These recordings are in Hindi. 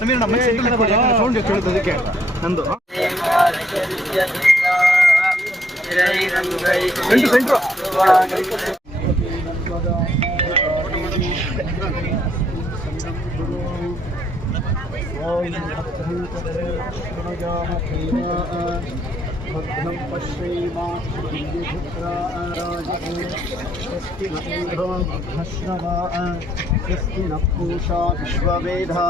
ಸಮೀರ್ ನಮ್ಮ ಸೌಂಡ್ ಕೇಳುತ್ತೆ ಅದಕ್ಕೆ. ನಂದು. ಸೆಂಟ್ರು न इन्द्रो बुद्धश्रवा स्वस्ति न पूषा विश्ववेधा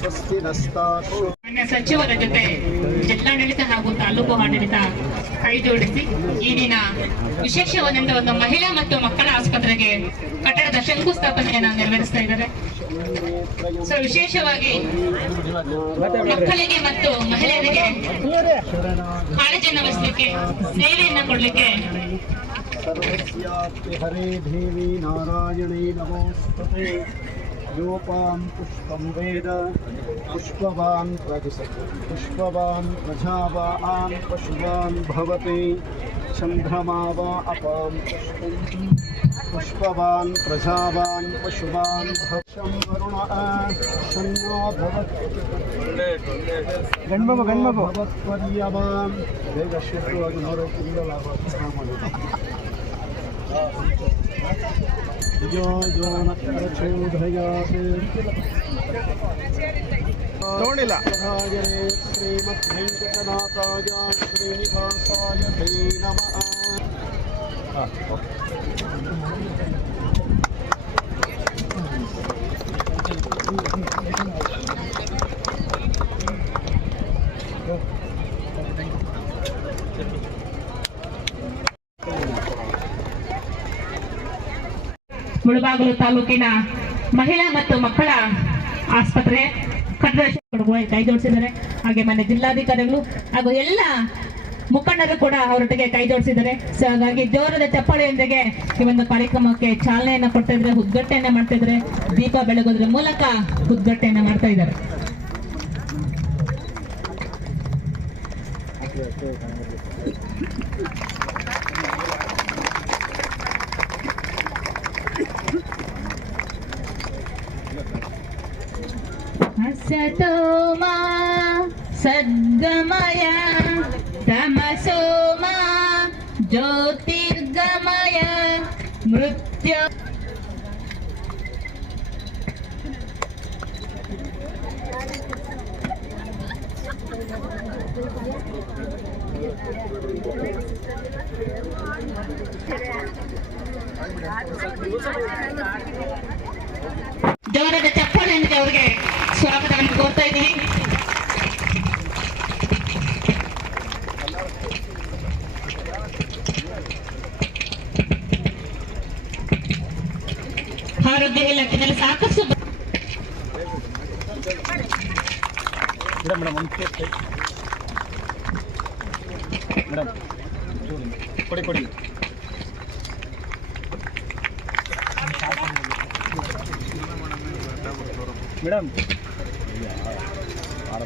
स्वस्ति नस्ताक्षु ನನ್ನ ಸಚಿವರ ಜೊತೆ ಜಿಲ್ಲಾಡಳಿತ ಹಾಗೂ ತಾಲೂಕು ಆಡಳಿತ ಕೈಜೋಡಿಸಿ ಈ ದಿನ ವಿಶೇಷವಾದಂತ ಒಂದು ಮಹಿಳಾ ಮತ್ತು ಮಕ್ಕಳ ಆಸ್ಪತ್ರೆಗೆ ಕಟ್ಟಡದ ಶಂಕುಸ್ಥಾಪನೆಯನ್ನು ನೆರವೇರಿಸ್ತಾ ಇದ್ದಾರೆ. ಸೊ ವಿಶೇಷವಾಗಿ ಮಕ್ಕಳಿಗೆ ಮತ್ತು ಮಹಿಳೆಯರಿಗೆ ಕಾಳಜಿಯನ್ನು ವಹಿಸಲಿಕ್ಕೆ ಸೇವೆಯನ್ನು ಕೊಡಲಿಕ್ಕೆ ಹರೇ ದೇವಿ ನಾರಾಯಣೇ ನಮೋಸ್ತೇ योपां पुष्पेद वेद पुष्पवान् प्रजस पुष्पवान् प्रजावान् पुष्पवान् प्रजावान् पशुवान् भवत्पर्यवान् वेगशिष्यो कुण्डलाभ ತಗೊಂಡಿಲ್ಲ ಶ್ರೀಮತ್ ವೆಂಕಟನಾಥಾಯ ಶ್ರೀನಿವಾಸಾಯ ಹೇ ನಮಃ Thank you. ಮುಳಬಾಗಿಲು ತಾಲೂಕಿನ ಮಹಿಳಾ ಮತ್ತು ಮಕ್ಕಳ ಆಸ್ಪತ್ರೆ ಕಟ್ಟಡ ಕೈ ಜೋಡಿಸಿದ್ದಾರೆ. ಹಾಗೆ ಮನೆ ಜಿಲ್ಲಾಧಿಕಾರಿಗಳು ಹಾಗೂ ಎಲ್ಲ ಮುಖಂಡರು ಕೂಡ ಅವರೊಟ್ಟಿಗೆ ಕೈ ಜೋಡಿಸಿದ್ದಾರೆ. ಸೊ ಹಾಗಾಗಿ ಜೋರದ ಚಪ್ಪಾಳೆಯೊಂದಿಗೆ ಈ ಒಂದು ಕಾರ್ಯಕ್ರಮಕ್ಕೆ ಚಾಲನೆಯನ್ನು ಕೊಡ್ತಾ ಇದ್ರೆ ಉದ್ಘಾಟನೆಯನ್ನ ಮಾಡ್ತಾ ಇದ್ರೆ ದೀಪ ಬೆಳಗೋದ್ರ ಮೂಲಕ ಉದ್ಘಾಟನೆ ಮಾಡ್ತಾ ಇದ್ದಾರೆ. असतो मा सद्गमय तमसो मा ज्योतिर्गमय मृत्यु ಜೋರದ ಚಪ್ಪಾಳೆಯೊಂದಿಗೆ ಅವರಿಗೆ ಸ್ವಾಗತವನ್ನು ಕೋರ್ತಾ ಇದ್ದೀನಿ ಆರೋಗ್ಯ ಇಲಾಖೆಯಲ್ಲಿ ಸಾಕಷ್ಟು ಬ- ಮೇಡಮ್ ಮೇಡಮ್ ಒಂದು ಕೇಕ್ ಮೇಡಮ್ ಕೊಡಿ ಕೊಡಿ ಮೇಡಮ್ আর